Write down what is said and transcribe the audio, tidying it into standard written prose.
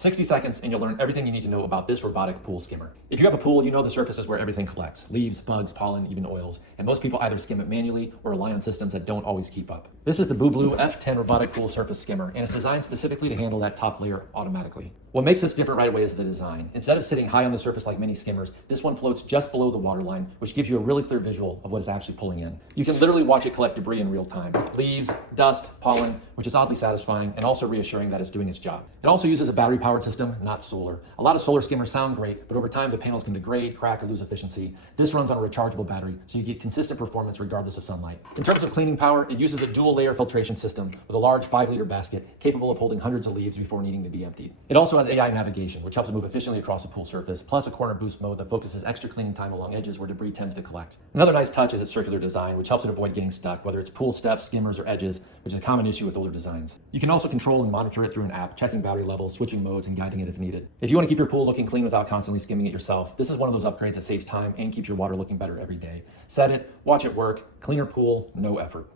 60 seconds and you'll learn everything you need to know about this robotic pool skimmer. If you have a pool, you know the surface is where everything collects: leaves, bugs, pollen, even oils. And most people either skim it manually or rely on systems that don't always keep up. This is the BUBLUE F10 robotic pool surface skimmer, and it's designed specifically to handle that top layer automatically. What makes this different right away is the design. Instead of sitting high on the surface like many skimmers, this one floats just below the waterline, which gives you a really clear visual of what it's actually pulling in. You can literally watch it collect debris in real time: leaves, dust, pollen, which is oddly satisfying and also reassuring that it's doing its job. It also uses a battery-powered system, not solar. A lot of solar skimmers sound great, but over time the panels can degrade, crack, or lose efficiency. This runs on a rechargeable battery, so you get consistent performance regardless of sunlight. In terms of cleaning power, it uses a dual-layer filtration system with a large 5-liter basket capable of holding hundreds of leaves before needing to be emptied. It also has AI navigation, which helps it move efficiently across the pool surface, plus a corner boost mode that focuses extra cleaning time along edges where debris tends to collect. Another nice touch is its circular design, which helps it avoid getting stuck, whether it's pool steps, skimmers, or edges, which is a common issue with older designs. You can also control and monitor it through an app, checking battery levels, switching modes, and guiding it if needed. If you want to keep your pool looking clean without constantly skimming it yourself, this is one of those upgrades that saves time and keeps your water looking better every day. Set it, watch it work, cleaner pool, no effort.